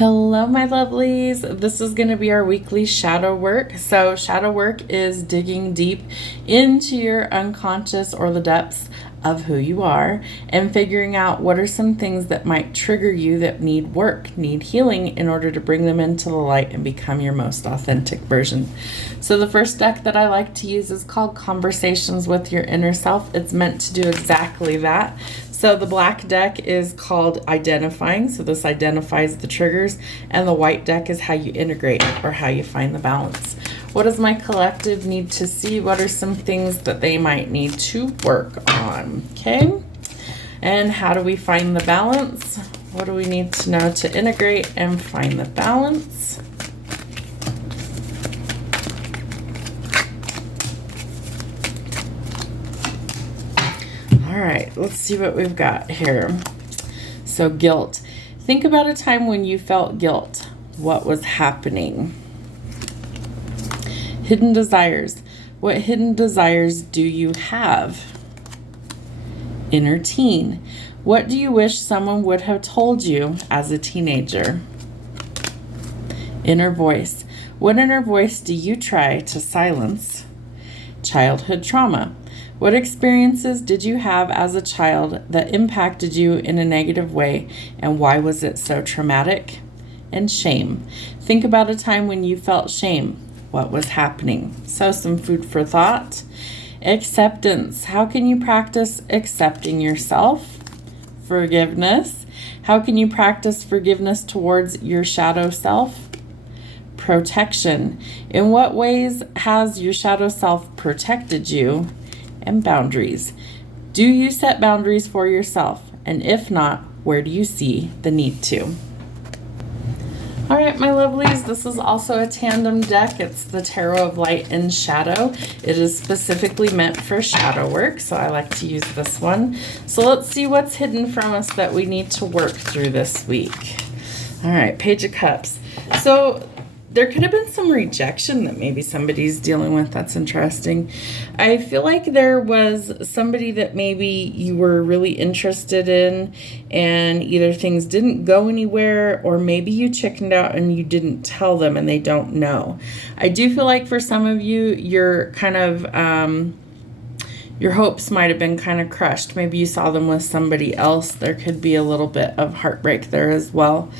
Hello, my lovelies. This is going to be our weekly shadow work. So, shadow work is digging deep into your unconscious or the depths of who you are and figuring out what are some things that might trigger you that need work, need healing in order to bring them into the light and become your most authentic version. So, the first deck that I like to use is called Conversations with Your Inner Self. It's meant to do exactly that. So the black deck is called Identifying, so this identifies the triggers, and the white deck is how you integrate or how you find the balance. What does my collective need to see? What are some things that they might need to work on? Okay, and how do we find the balance? What do we need to know to integrate and find the balance? All right, let's see what we've got here. So guilt. Think about a time when you felt guilt. What was happening? Hidden desires. What hidden desires do you have? Inner teen. What do you wish someone would have told you as a teenager? Inner voice. What inner voice do you try to silence? Childhood trauma. What experiences did you have as a child that impacted you in a negative way, and why was it so traumatic? And shame. Think about a time when you felt shame. What was happening? So some food for thought. Acceptance. How can you practice accepting yourself? Forgiveness. How can you practice forgiveness towards your shadow self? Protection. In what ways has your shadow self protected you? And boundaries. Do you set boundaries for yourself? And if not, where do you see the need to? All right, my lovelies, this is also a tandem deck. It's the Tarot of Light and Shadow. It is specifically meant for shadow work, so I like to use this one. So let's see what's hidden from us that we need to work through this week. All right, Page of Cups. So there could have been some rejection that maybe somebody's dealing with. That's interesting. I feel like there was somebody that maybe you were really interested in and either things didn't go anywhere or maybe you chickened out and you didn't tell them and they don't know. I do feel like for some of you, you're kind of, your hopes might have been kind of crushed. Maybe you saw them with somebody else. There could be a little bit of heartbreak there as well.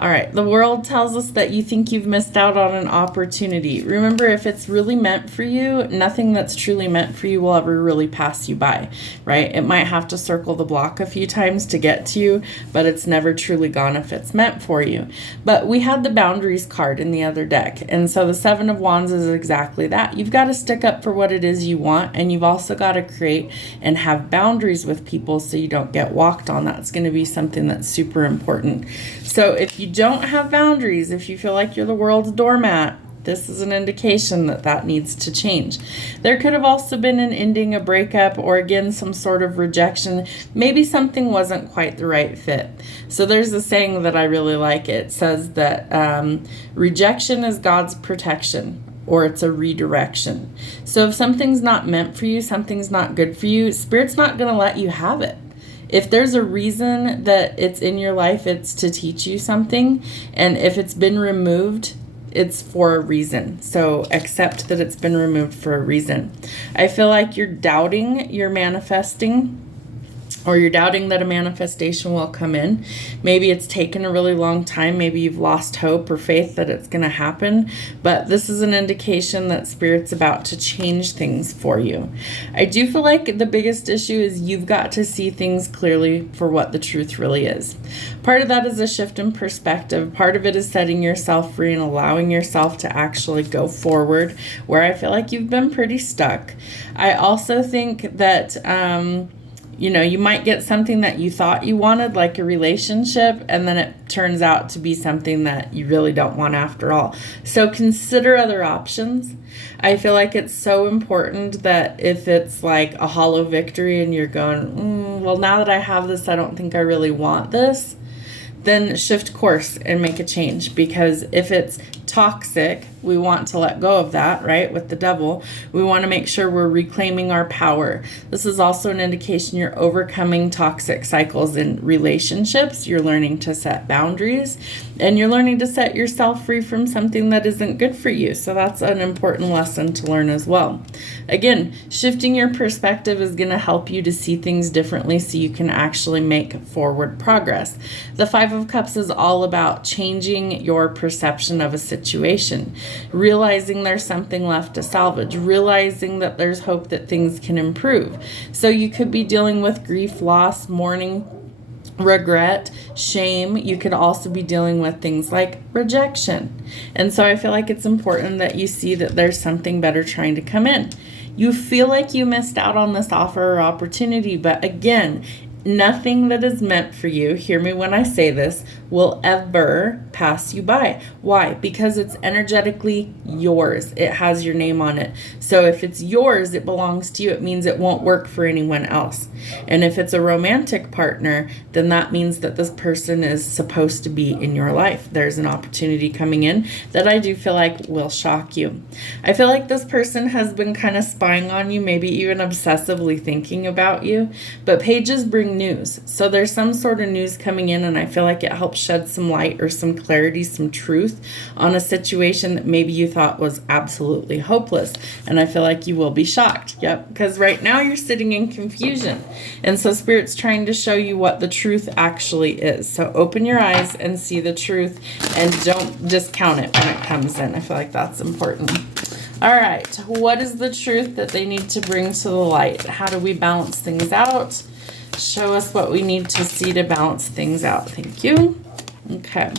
All right, the world tells us that you think you've missed out on an opportunity. Remember, if it's really meant for you, nothing that's truly meant for you will ever really pass you by, right? It might have to circle the block a few times to get to you, but it's never truly gone if it's meant for you. But we had the boundaries card in the other deck, and so the Seven of Wands is exactly that. You've got to stick up for what it is you want, and you've also got to create and have boundaries with people so you don't get walked on. That's going to be something that's super important. So if you don't have boundaries, if you feel like you're the world's doormat, this is an indication that that needs to change. There could have also been an ending, a breakup, or again, some sort of rejection. Maybe something wasn't quite the right fit. So there's a saying that I really like. It says that rejection is God's protection, or it's a redirection. So if something's not meant for you, something's not good for you, Spirit's not going to let you have it. If there's a reason that it's in your life, it's to teach you something. And if it's been removed, it's for a reason. So accept that it's been removed for a reason. I feel like you're doubting you're manifesting, or you're doubting that a manifestation will come in. Maybe it's taken a really long time. Maybe you've lost hope or faith that it's going to happen. But this is an indication that Spirit's about to change things for you. I do feel like the biggest issue is you've got to see things clearly for what the truth really is. Part of that is a shift in perspective. Part of it is setting yourself free and allowing yourself to actually go forward, where I feel like you've been pretty stuck. I also think that you might get something that you thought you wanted, like a relationship, and then it turns out to be something that you really don't want after all. So consider other options. I feel like it's so important that if it's like a hollow victory and you're going, well, now that I have this, I don't think I really want this, then shift course and make a change. Because if it's toxic, we want to let go of that, right? With the devil, we want to make sure we're reclaiming our power. This is also an indication you're overcoming toxic cycles in relationships. You're learning to set boundaries, and you're learning to set yourself free from something that isn't good for you. So that's an important lesson to learn as well. Again, shifting your perspective is going to help you to see things differently so you can actually make forward progress. The Five of Cups is all about changing your perception of a situation, realizing there's something left to salvage, realizing that there's hope that things can improve. So you could be dealing with grief, loss, mourning, regret, shame. You could also be dealing with things like rejection. And so I feel like it's important that you see that there's something better trying to come in. You feel like you missed out on this offer or opportunity, but again, nothing that is meant for you, hear me when I say this, will ever pass you by. Why? Because it's energetically yours. It has your name on it. So if it's yours, it belongs to you. It means it won't work for anyone else. And if it's a romantic partner, then that means that this person is supposed to be in your life. There's an opportunity coming in that I do feel like will shock you. I feel like this person has been kind of spying on you, maybe even obsessively thinking about you, but pages bring news. So there's some sort of news coming in, and I feel like it helps shed some light or some clarity, some truth on a situation that maybe you thought was absolutely hopeless. And I feel like you will be shocked. Yep. Because right now you're sitting in confusion. And so Spirit's trying to show you what the truth actually is. So open your eyes and see the truth, and don't discount it when it comes in. I feel like that's important. All right. What is the truth that they need to bring to the light? How do we balance things out? Show us what we need to see to balance things out. Thank you. Okay.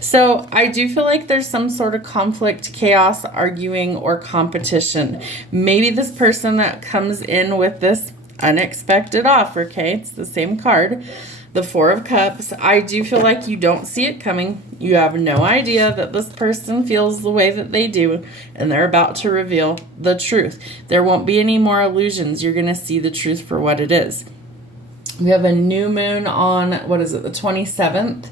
So I do feel like there's some sort of conflict, chaos, arguing, or competition. Maybe this person that comes in with this unexpected offer, okay? It's the same card, the Four of Cups. I do feel like you don't see it coming. You have no idea that this person feels the way that they do, and they're about to reveal the truth. There won't be any more illusions. You're going to see the truth for what it is. We have a new moon on, what is it, the 27th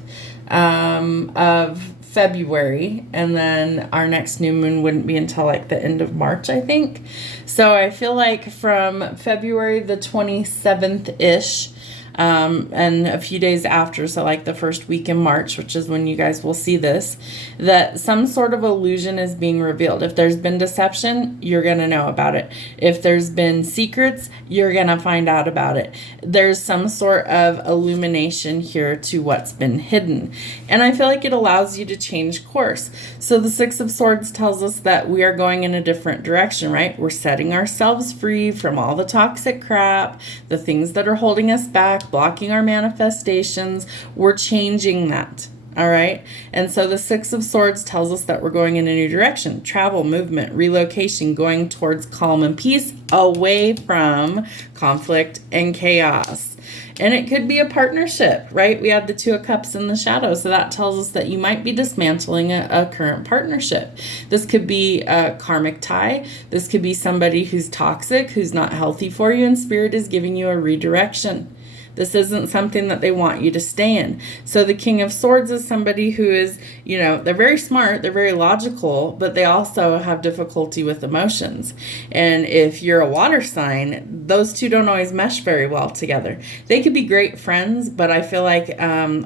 of February, and then our next new moon wouldn't be until like the end of March, I think. So I feel like from February the 27th-ish, and a few days after, so like the first week in March, which is when you guys will see this, that some sort of illusion is being revealed. If there's been deception, you're going to know about it. If there's been secrets, you're going to find out about it. There's some sort of illumination here to what's been hidden. And I feel like it allows you to change course. So the Six of Swords tells us that we are going in a different direction, right? We're setting ourselves free from all the toxic crap, the things that are holding us back, blocking our manifestations. We're changing that. All right. And so the Six of Swords tells us that we're going in a new direction, travel, movement, relocation, going towards calm and peace, away from conflict and chaos. And it could be a partnership, right? We have the Two of Cups in the shadow. So that tells us that you might be dismantling a current partnership. This could be a karmic tie. This could be somebody who's toxic, who's not healthy for you, and Spirit is giving you a redirection. This isn't something that they want you to stay in. So the King of Swords is somebody who is, they're very smart, they're very logical, but they also have difficulty with emotions. And if you're a water sign, those two don't always mesh very well together. They could be great friends, but I feel like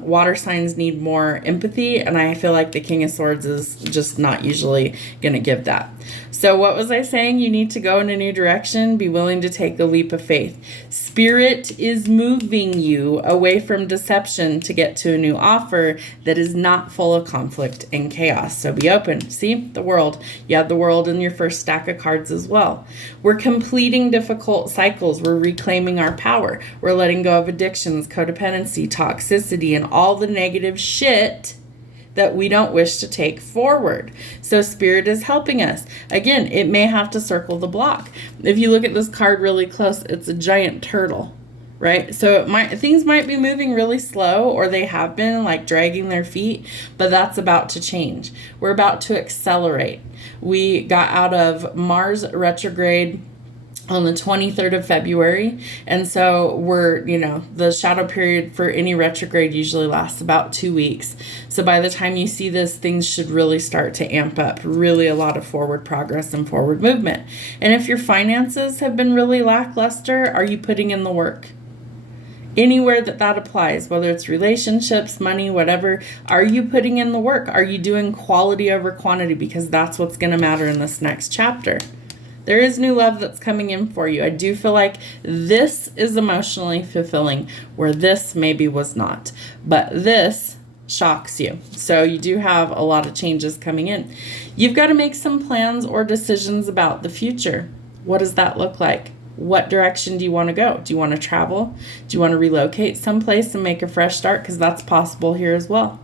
water signs need more empathy, and I feel like the King of Swords is just not usually going to give that. So what was I saying? You need to go in a new direction. Be willing to take a leap of faith. Spirit is moving you away from deception to get to a new offer that is not full of conflict and chaos. So be open. See, the World. You have the World in your first stack of cards as well. We're completing difficult cycles. We're reclaiming our power. We're letting go of addictions, codependency, toxicity, and all the negative shit that we don't wish to take forward. So Spirit is helping us. Again, it may have to circle the block. If you look at this card really close, it's a giant turtle, right? So things might be moving really slow, or they have been like dragging their feet, but that's about to change. We're about to accelerate. We got out of Mars retrograde on the 23rd of February. And so we're, the shadow period for any retrograde usually lasts about 2 weeks. So by the time you see this, things should really start to amp up, really a lot of forward progress and forward movement. And if your finances have been really lackluster, are you putting in the work? Anywhere that applies, whether it's relationships, money, whatever, are you putting in the work? Are you doing quality over quantity? Because that's what's going to matter in this next chapter. There is new love that's coming in for you. I do feel like this is emotionally fulfilling, where this maybe was not. But this shocks you. So you do have a lot of changes coming in. You've got to make some plans or decisions about the future. What does that look like? What direction do you want to go? Do you want to travel? Do you want to relocate someplace and make a fresh start? Because that's possible here as well.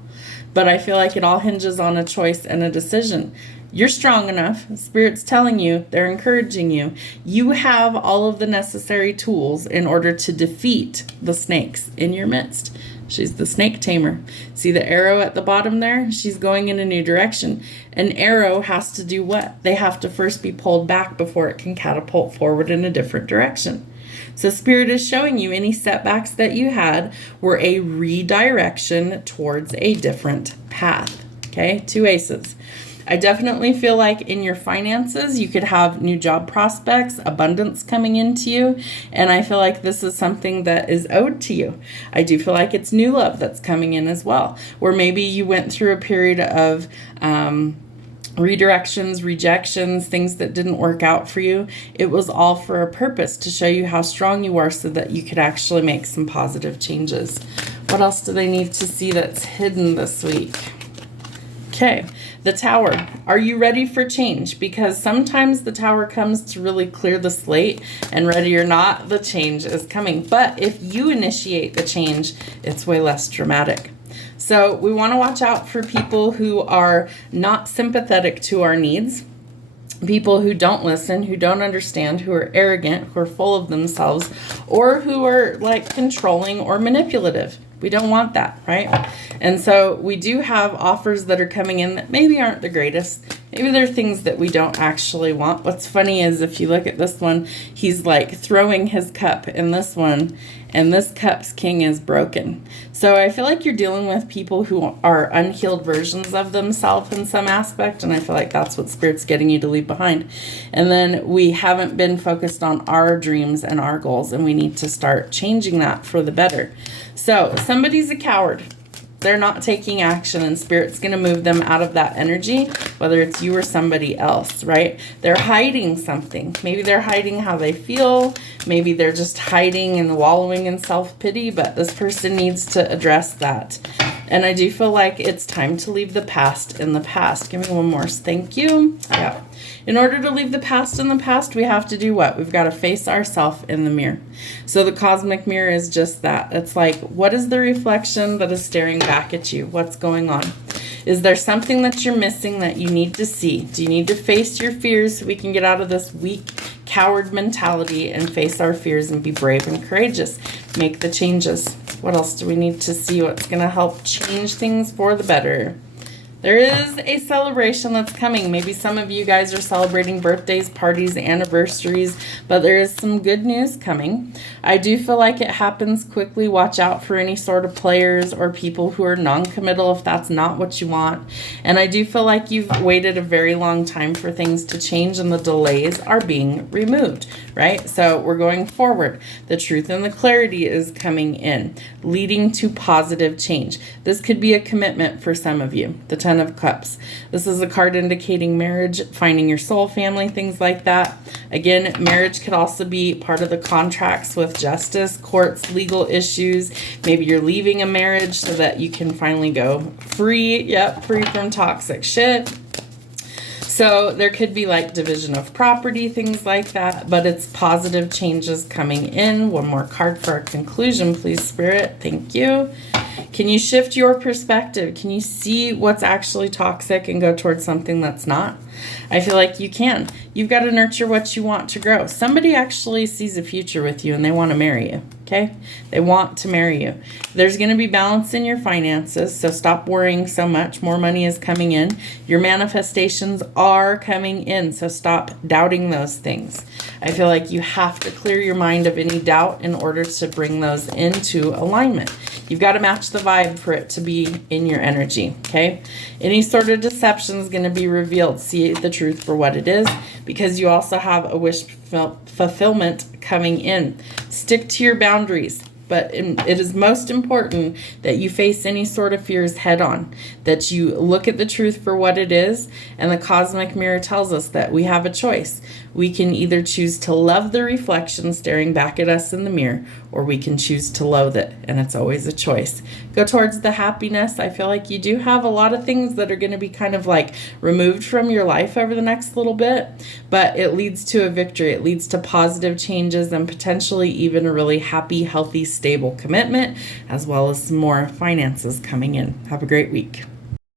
But I feel like it all hinges on a choice and a decision. You're strong enough. Spirit's telling you, they're encouraging you. You have all of the necessary tools in order to defeat the snakes in your midst. She's the snake tamer. See the arrow at the bottom there? She's going in a new direction. An arrow has to do what? They have to first be pulled back before it can catapult forward in a different direction. So Spirit is showing you any setbacks that you had were a redirection towards a different path. Okay, 2 aces. I definitely feel like in your finances, you could have new job prospects, abundance coming into you. And I feel like this is something that is owed to you. I do feel like it's new love that's coming in as well, where maybe you went through a period of redirections, rejections, things that didn't work out for you. It was all for a purpose, to show you how strong you are so that you could actually make some positive changes. What else do they need to see that's hidden this week? Okay, the Tower. Are you ready for change? Because sometimes the Tower comes to really clear the slate, and ready or not, the change is coming. But if you initiate the change, it's way less dramatic. So we want to watch out for people who are not sympathetic to our needs, people who don't listen, who don't understand, who are arrogant, who are full of themselves, or who are like controlling or manipulative. We don't want that, right? And so we do have offers that are coming in that maybe aren't the greatest. Maybe they're things that we don't actually want. What's funny is if you look at this one, he's like throwing his cup in this one, and this cup's king is broken. So I feel like you're dealing with people who are unhealed versions of themselves in some aspect, and I feel like that's what Spirit's getting you to leave behind. And then we haven't been focused on our dreams and our goals, and we need to start changing that for the better. So somebody's a coward. They're not taking action, and Spirit's going to move them out of that energy, whether it's you or somebody else, right? They're hiding something. Maybe they're hiding how they feel. Maybe they're just hiding and wallowing in self-pity, but this person needs to address that. And I do feel like it's time to leave the past in the past. Give me one more. Thank you. Yeah. In order to leave the past in the past, we have to do what? We've got to face ourselves in the mirror. So the cosmic mirror is just that. It's like, what is the reflection that is staring back at you? What's going on? Is there something that you're missing that you need to see? Do you need to face your fears so we can get out of this weak coward mentality and face our fears and be brave and courageous? Make the changes. What else do we need to see? What's going to help change things for the better? There is a celebration that's coming. Maybe some of you guys are celebrating birthdays, parties, anniversaries, but there is some good news coming. I do feel like it happens quickly. Watch out for any sort of players or people who are non-committal if that's not what you want. And I do feel like you've waited a very long time for things to change, and the delays are being removed, right? So we're going forward. The truth and the clarity is coming in, leading to positive change. This could be a commitment for some of you. The Ten of Cups. This is a card indicating marriage, finding your soul family, things like that. Again, marriage could also be part of the contracts with justice, courts, legal issues. Maybe you're leaving a marriage so that you can finally go free. Yep, free from toxic shit. So there could be like division of property, things like that, but it's positive changes coming in. One more card for our conclusion, please, Spirit. Thank you. Can you shift your perspective? Can you see what's actually toxic and go towards something that's not? I feel like you can. You've got to nurture what you want to grow. Somebody actually sees a future with you and they want to marry you. Okay? They want to marry you. There's going to be balance in your finances, so stop worrying so much. More money is coming in. Your manifestations are coming in, so stop doubting those things. I feel like you have to clear your mind of any doubt in order to bring those into alignment. You've got to match the vibe for it to be in your energy, okay? Any sort of deception is going to be revealed. See the truth for what it is, because you also have a wish fulfillment coming in. Stick to your boundaries, but it is most important that you face any sort of fears head on, that you look at the truth for what it is, and the cosmic mirror tells us that we have a choice. We can either choose to love the reflection staring back at us in the mirror, or we can choose to loathe it, and it's always a choice. Go towards the happiness. I feel like you do have a lot of things that are going to be kind of like removed from your life over the next little bit, but it leads to a victory. It leads to positive changes and potentially even a really happy, healthy, stable commitment, as well as some more finances coming in. Have a great week.